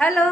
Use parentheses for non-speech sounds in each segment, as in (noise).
Hello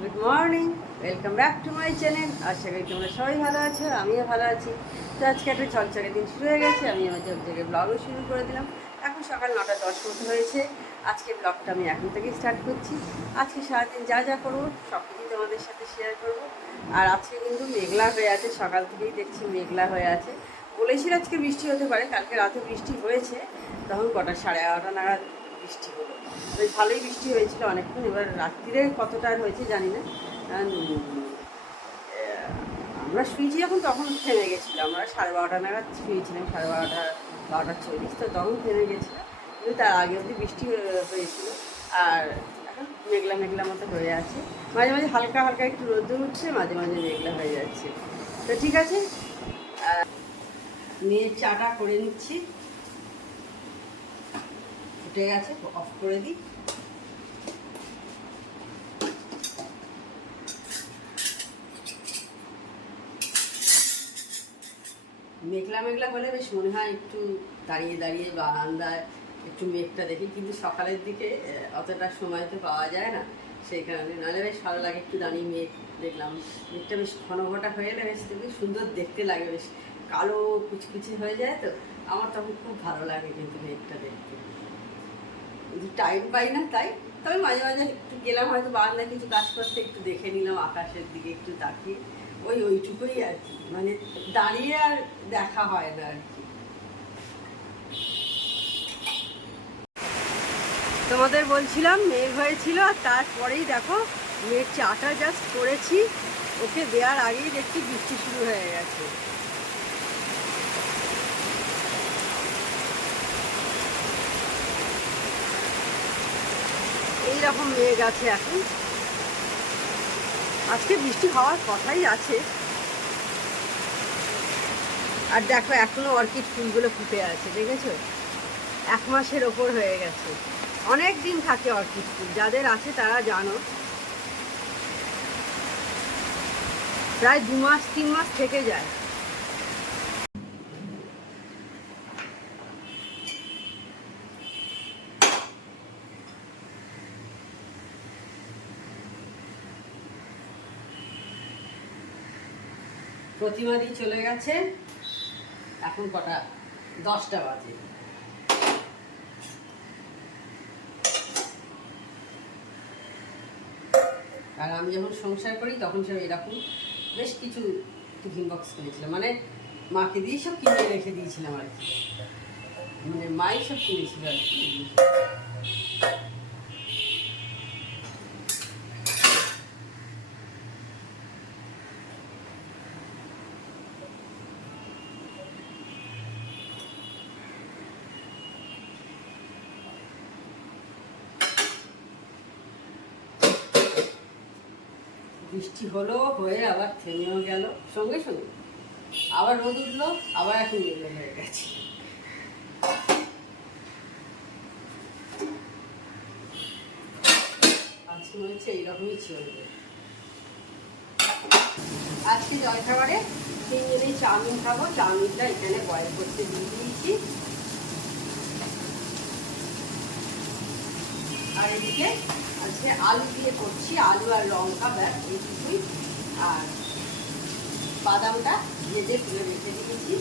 good morning welcome back to my channel আশা করি তোমরা সবাই ভালো আছো, আমিও ভালো আছি। তো আজকে একটা চকচকে দিন শুরু হয়ে গেছে, আমি আমার চকচকে ব্লগও শুরু করে দিলাম। এখন সকাল নটা দশ মতো হয়েছে, আজকে ব্লগটা আমি এখন থেকেই স্টার্ট করছি। আজকে সারাদিন যা যা করব সব কিছুই তোমাদের সাথে শেয়ার করব। আর আজকে কিন্তু মেঘলা হয়ে আছে, সকাল থেকেই দেখছি মেঘলা হয়ে আছে। বলেছিল আজকে বৃষ্টি হতে পারে, কালকে রাতে বৃষ্টি হয়েছে, তখন কটা, সাড়ে এগারোটা নাগাদ বৃষ্টি হলো। বেশ ভালোই বৃষ্টি হয়েছিল অনেকক্ষণ, এবার রাত্রিরে কতটা হয়েছে জানি না। আমরা শুয়েছি যখন তখন থেমে গেছিল। আমরা সাড়ে বারোটা নাগাদ শুয়েছিলাম, সাড়ে বারোটা বারোটা চল্লিশ তো তখন থেমে গেছিল। কিন্তু তার আগে অবধি বৃষ্টি হয়ে- হয়েছিল। আর এখন মেঘলা মেঘলা মতো হয়ে আছে। মাঝে মাঝে হালকা হালকা একটু রোদ্দুর উঠছে, মাঝে মাঝে মেঘলা হয়ে যাচ্ছে। তো ঠিক আছে মেয়ের চাটা করে নিচ্ছি। ফুটে গেছে অফ করে দিই। মেঘলা মেঘলা হলে বেশ মনে হয় একটু দাঁড়িয়ে দাঁড়িয়ে বারান্দায় একটু মেঘটা দেখি, কিন্তু সকালের দিকে অতটা সময় তো পাওয়া যায় না সেই কারণে। নাহলে বেশ ভালো লাগে একটু দাঁড়িয়ে মেঘ দেখলাম। মেঘটা বেশ ঘন ঘটা হয়ে এলে বেশ সুন্দর দেখতে লাগে, বেশ কালো কুচকুচে হয়ে যায় তো। আমার তখন খুব ভালো লাগে কিন্তু মেঘটা দেখতে। টাইম পাই না তাই। তবে মাঝে মাঝে একটু গেলাম, হয়তো বারান্দায় কিছু কাজ করতে একটু দেখে নিলাম, আকাশের দিকে একটু তাকিয়ে। ওই ওইটুকুই আর কি। মানে দাঁড়িয়ে আর দেখা হয় না আর কি। তোমাদের বলছিলাম, মেঘ হয়েছিল আর তারপরেই দেখো মেয়ের চাটা জাস্ট করেছি। ওকে দেওয়ার আগেই দেখছি বৃষ্টি শুরু হয়ে গেছে। এইরকম মেঘ আছে এখন। আজকে বৃষ্টি হওয়ার কথাই আছে। আর দেখো, এখনও অর্কিড ফুলগুলো ফুটে আছে, দেখেছ? এক মাসের ওপর হয়ে গেছে। অনেক দিন থাকে অর্কিড ফুল, যাদের আছে তারা জানো। প্রায় দু মাস, তিন মাস থেকে যায়। প্রতিমাদি চলে গেছে। এখন কটা? দশটা বাজে। আর আমি যখন সংসার করি, তখন সব এরকম বেশ কিছু টিফিন বক্স কিনেছিলাম। মানে মাকে দিয়ে সব কিনে রেখে দিয়েছিলাম আর কি। মানে মাই সব কিনেছিল আর কি। বৃষ্টি হলো, হয়ে আবার থেমেও গেল, সঙ্গে সঙ্গে। আবার রোদ উঠল, আবার এখন মেঘলা হয়ে গেছে। আজকে মনে হচ্ছে এইরকমই চলবে। আজকে তিনজনেই চাউমিন খাব চাউমিনটা এখানে বয়েল করতে দিয়ে দিয়েছি। আর এদিকে আজকে আলু দিয়ে করছি, আলু আর লঙ্কা, ব্যাস, এইটুকুই। আর বাদামটা ভেজে তুলে রেখে দিয়েছি।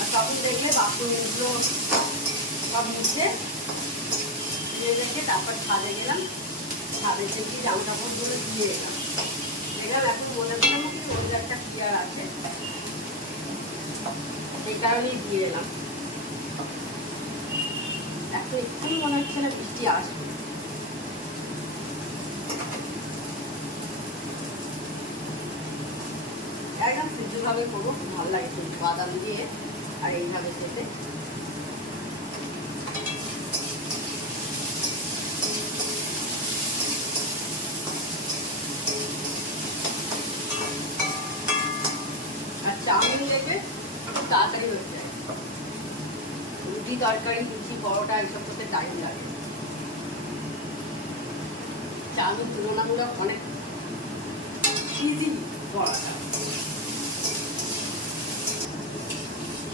আর তখন দেখলে বাথরুমগুলো সব মুছে দিয়ে রেখে তারপর ছাদে গেলাম। ছাদে থেকে জামা কাপড়গুলো দিয়ে এলাম। দেখলাম এখন মনে করলাম ওদের একটা চেয়ার আছে। এই কারণেই দিয়ে এলাম। এখন এক্ষুনি মনে হচ্ছে না বৃষ্টি আসবে। একদম সুন্দরভাবে করব খুব ভালো লাগে বাদাম দিয়ে আর এইভাবে খেতে। আর চাউমিন দেখবে খুব তাড়াতাড়ি হয়ে রুটি তরকারি, লুচি, পরোটা এইসব করতে টাইম লাগে। চালুর তুলনামূলক অনেক ইজি পরোটা।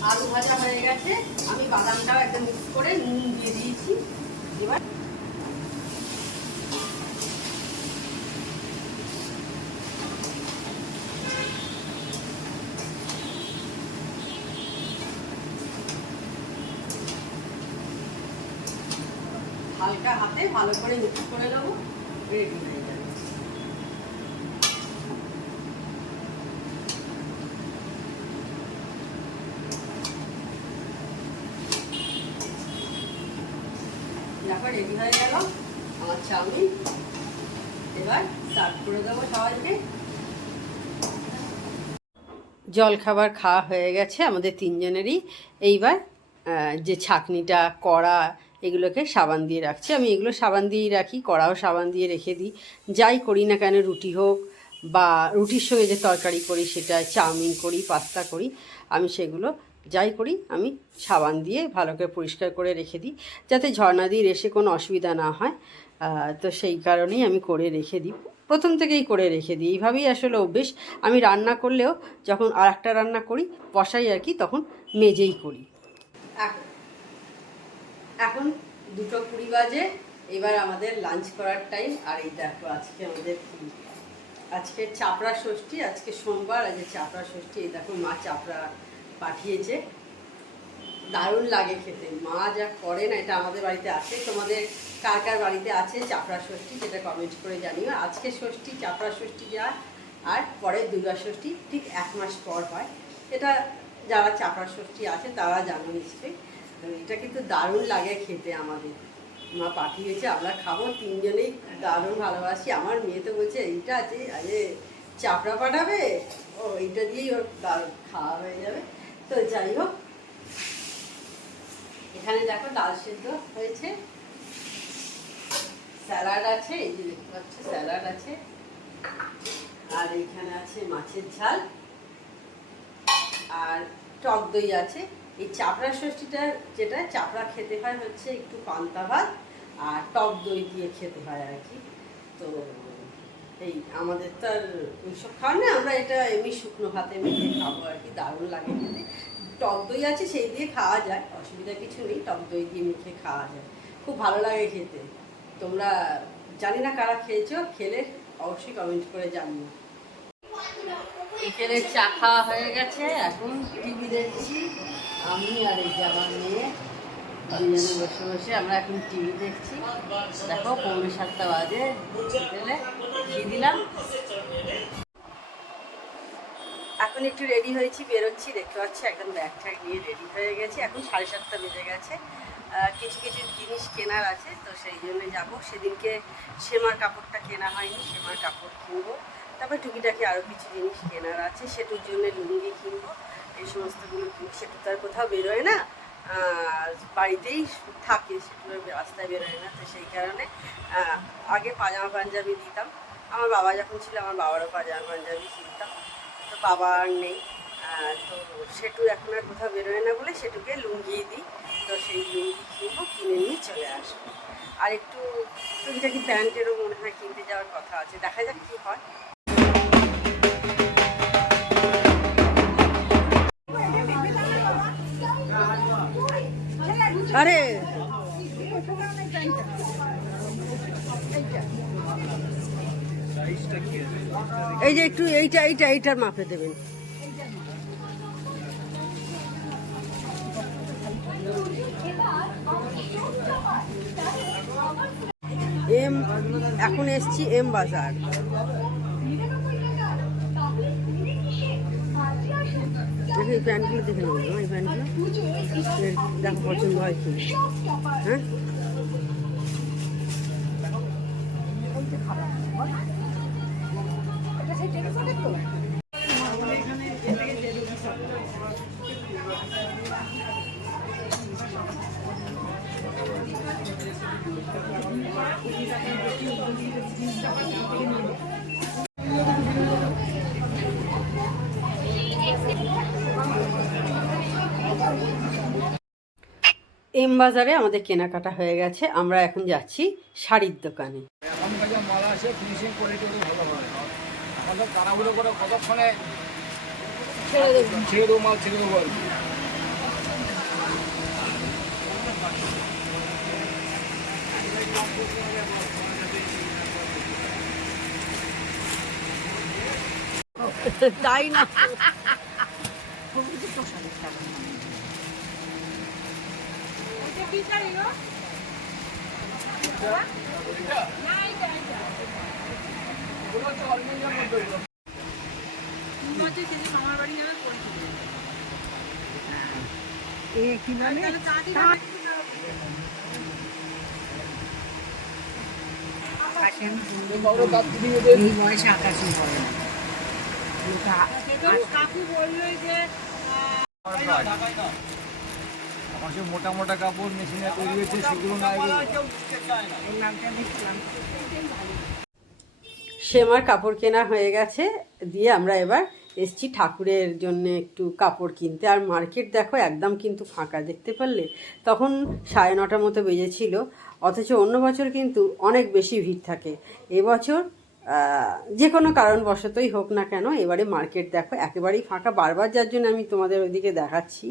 আলু ভাজা হয়ে গেছে, আমি বাদামটাও একটা মিক্স করে নুন দিয়ে দিয়েছি। এবার হালকা হাতে ভালো করে মিক্স করে দেবো রেডি হয়ে যাবে। রেডি হয়ে গেল। আমার চাউমিন। এবার সার্ভ করে দেবো সবাইকে। জল খাবার খাওয়া হয়ে গেছে আমাদের তিনজনেরই। এইবার যে ছাকনিটা, কড়া এগুলোকে সাবান দিয়ে রাখছি। আমি এগুলো সাবান দিয়েই রাখি, কড়াও সাবান দিয়ে রেখে দিই। যাই করি না কেন, রুটি হোক বা রুটির সঙ্গে যে তরকারি করি সেটা, চাউমিন করি, পাস্তা করি, আমি সেগুলো যাই করি, আমি সাবান দিয়ে ভালো করে পরিষ্কার করে রেখে দিই। যাতে ঝর্ণা দিয়ে এসে কোনো অসুবিধা না হয় তো সেই কারণেই আমি করে রেখে দিই। প্রথম থেকেই করে রেখে দিই। এইভাবেই আসলে অভ্যেস। আমি রান্না করলেও যখন আর একটা রান্না করি, বসাই আর কি, তখন মেজেই করি। এখন দুটো কুড়ি বাজে, এবার আমাদের লাঞ্চ করার টাইম আর এই দেখো আজকে আমাদের আজকে চাপড়া ষষ্ঠী, আজকে সোমবার, আজকে চাপড়া ষষ্ঠী, এই দেখো মা চাপড়া পাঠিয়েছে। দারুণ লাগে খেতে, মা যা করে না, এটা আমাদের বাড়িতে আছে। তোমাদের কার কার বাড়িতে আছে চাপড়া ষষ্ঠী, সেটা কমেন্ট করে জানিও। আজকে ষষ্ঠী, চাপড়া ষষ্ঠী যা, আর পরের দুর্গা ষষ্ঠী, ঠিক এক মাস পর হয়। এটা যারা চাপড়া ষষ্ঠী আছে, তারা জানো নিশ্চয়ই। তো এটা কিন্তু দারুণ লাগে খেতে আমাদের। মা পাঠিয়েছে, আমরা খাব, তিনজনেই দারুণ ভালোবাসি। আমার মেয়ে তো বলছে, এইটা আছে আরে, চাপড়া পাঠাবে? ও, এইটা দিয়েই ওর দারুণ খাওয়া হয়ে যাবে। তো যাই হোক, এখানে দেখো ডাল সেদ্ধ হয়েছে। স্যালাড আছে, এই যে দেখতে পাচ্ছ, স্যালাড আছে। আর এইখানে আছে মাছের ঝাল। আর টক দই আছে। এই চাপড়া ষষ্ঠীটা যেটা, চাপড়া খেতে হয় হচ্ছে একটু পান্তা ভাত আর টক দই দিয়ে খেতে হয় আর কি। তো এই আমাদের তো আর ওইসব খাওয়া না, আমরা এটা এমনি শুকনো ভাতে মেখে খাব আর কি, দারুণ লাগে খেতে। টক দই আছে সেই দিয়ে খাওয়া যায়, অসুবিধা কিছু নেই, টক দই দিয়ে মেখে খাওয়া যায়। খুব ভালো লাগে খেতে। তোমরা জানি না কারা খেয়েছো, খেলে অবশ্যই কমেন্ট করে জানিও। বিকেলের চা খাওয়া হয়ে গেছে, এখন টিভি দেখছি। আমি আর এই মেয়ে দুজনে বসে বসে আমরা এখন টিভি দেখছি। দেখো পৌনে সাতটা বাজে, বিকেলে খেয়ে দিলাম। এখন একটু রেডি হয়েছি, বেরোচ্ছি, দেখতে পাচ্ছি একদম ব্যাগ ট্যাগ নিয়ে রেডি হয়ে গেছি। এখন সাড়ে সাতটা বেজে গেছে। কিছু কিছু জিনিস কেনার আছে, তো সেই জন্য যাব। সেদিনকে সেমার কাপড়টা কেনা হয়নি, সেমার কাপড় কিনবো। তারপরে টুকিটাকি আরও কিছু জিনিস কেনার আছে সেটুর জন্য লুঙ্গি কিনবো। এই সমস্তগুলো সেটু তো আর কোথাও বেরোয় না। বাড়িতেই থাকে, সেগুলো রাস্তায় বেরোয় না। তো সেই কারণে আগে পাজামা পাঞ্জাবি দিতাম। আমার বাবা যখন ছিল, আমার বাবারও পাজামা পাঞ্জাবি কিনতাম। তো বাবা আর নেই। তো সেটু এখন আর কোথাও বেরোয় না বলে সেটুকে লুঙ্গিয়ে দিই। তো সেই লুঙ্গি কিনবো, কিনে নিয়ে চলে আসব। আর একটু টুকিটাকি প্যান্টেরও মনে হয় কিনতে যাওয়ার কথা আছে। দেখা যাক কী হয়। আরে। এই যে একটু এইটা এইটা এইটার মাপে দেবেন। এম এখন এসছি এম বাজার দেখি এই প্যান্টগুলো দেখে নেব এই প্যান্টগুলো? দেখো পছন্দ হয় কি? হ্যাঁ? এম বাজারে আমাদের কেনাকাটা হয়ে গেছে। আমরা এখন যাচ্ছি শাড়ির দোকানে। তাই যে (laughs) মাল আছে ফিনিশিং কোয়ালিটি ওগুলো ভালো হয় আমাদের তাড়াহুড়ো করে কতক্ষণে ছেড়ে দেবো মাল ছেড়ে দেবো আর কি তাই না এগুলো হচ্ছে অরিজিনাল সে মোটা মোটা কাপড় মেশিনে তৈরি হয়েছে, সেগুলো না কাপড় কেনা হয়ে গেছে, দিয়ে আমরা এবার এসছি ঠাকুরের জন্য একটু কাপড় কিনতে। আর মার্কেট দেখো একদম কিন্তু ফাঁকা, দেখতে পারলে? তখন সাড়ে নটার মতো বেজেছিল, অথচ অন্য বছর কিন্তু অনেক বেশি ভিড় থাকে। এবছর যে কোনো কারণবশতই হোক না কেন, এবারে মার্কেট দেখো, একেবারেই ফাঁকা। বারবার যার জন্য আমি তোমাদের ওইদিকে দেখাচ্ছি,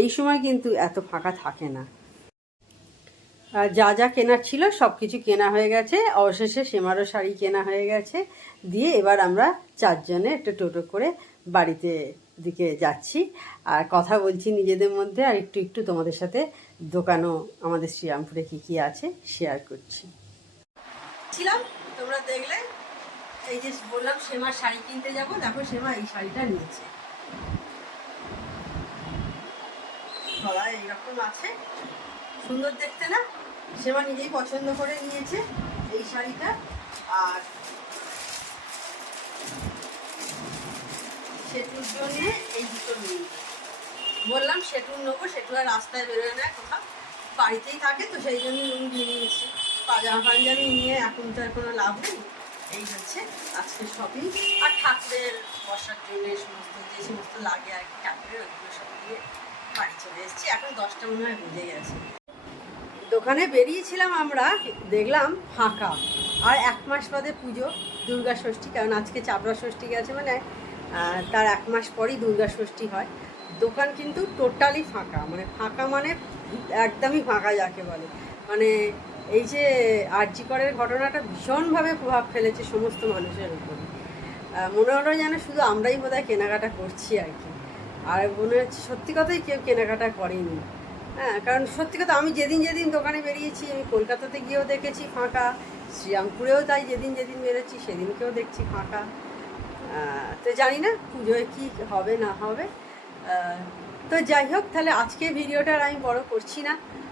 এই সময় কিন্তু এত ফাঁকা থাকে না। যা যা কেনার ছিল সব কিছু কেনা হয়ে গেছে, অবশেষে সেমারও শাড়ি কেনা হয়ে গেছে। দিয়ে এবার আমরা চারজনে একটা টোটো করে বাড়িতে দিকে যাচ্ছি। আর কথা বলছি নিজেদের মধ্যে, আর একটু একটু তোমাদের সাথে দোকানও আমাদের শ্রীরামপুরে কী কী আছে শেয়ার করছি। ছিলাম, তোমরা দেখলে। এই যে বললাম সেমার শাড়ি কিনতে যাব, দেখো সেমা এই শাড়িটা নিয়েছে। গলা এইরকম আছে। সুন্দর দেখতে না? সেমা নিজেই পছন্দ করে নিয়েছে এই শাড়িটা। আর সেটুর জন্য এই দুটো নিয়ে বললাম সেটুর নেব সেটু আর রাস্তায় বেরোয় না কোথাও। বাড়িতেই থাকে, তো সেই জন্য নিয়ে নিয়েছি পাজামা পাঞ্জাবি নিয়ে এখন তো আর কোনো লাভ নেই। এই হচ্ছে আজকে শপিং আর ঠাকুরের বসার জন্য সমস্ত যে সমস্ত লাগে আর কি ঠাকুরের, ওইগুলো সব নিয়ে বাড়ি চলে এসেছি। এখন দশটা মনে হয় বেজে গেছে। দোকানে বেরিয়েছিলাম আমরা, দেখলাম ফাঁকা। আর এক মাস বাদে পুজো, দুর্গা ষষ্ঠী, কারণ আজকে চাপড়া ষষ্ঠী গেছে মানে তার এক মাস পরই দুর্গা ষষ্ঠী হয়। দোকান কিন্তু টোটালি ফাঁকা মানে ফাঁকা মানে একদমই ফাঁকা যাকে বলে। মানে এই যে আরজি করের ঘটনাটা ভীষণভাবে প্রভাব ফেলেছে সমস্ত মানুষের উপরে। মনে হলো যেন শুধু আমরাই বোধহয় কেনাকাটা করছি আর কি। আর মনে হচ্ছে সত্যি কথাই কেউ কেনাকাটা করেনি। হ্যাঁ কারণ সত্যি কথা আমি যেদিন যেদিন দোকানে বেরিয়েছি, আমি কলকাতাতে গিয়েও দেখেছি ফাঁকা, শ্রীরামপুরেও তাই যেদিন যেদিন বেরোচ্ছি, সেদিনকেও দেখছি ফাঁকা। তো জানি না পুজোয় কী হবে না হবে। তো যাই হোক, তাহলে আজকে ভিডিওটা আর আমি বড় করছি না।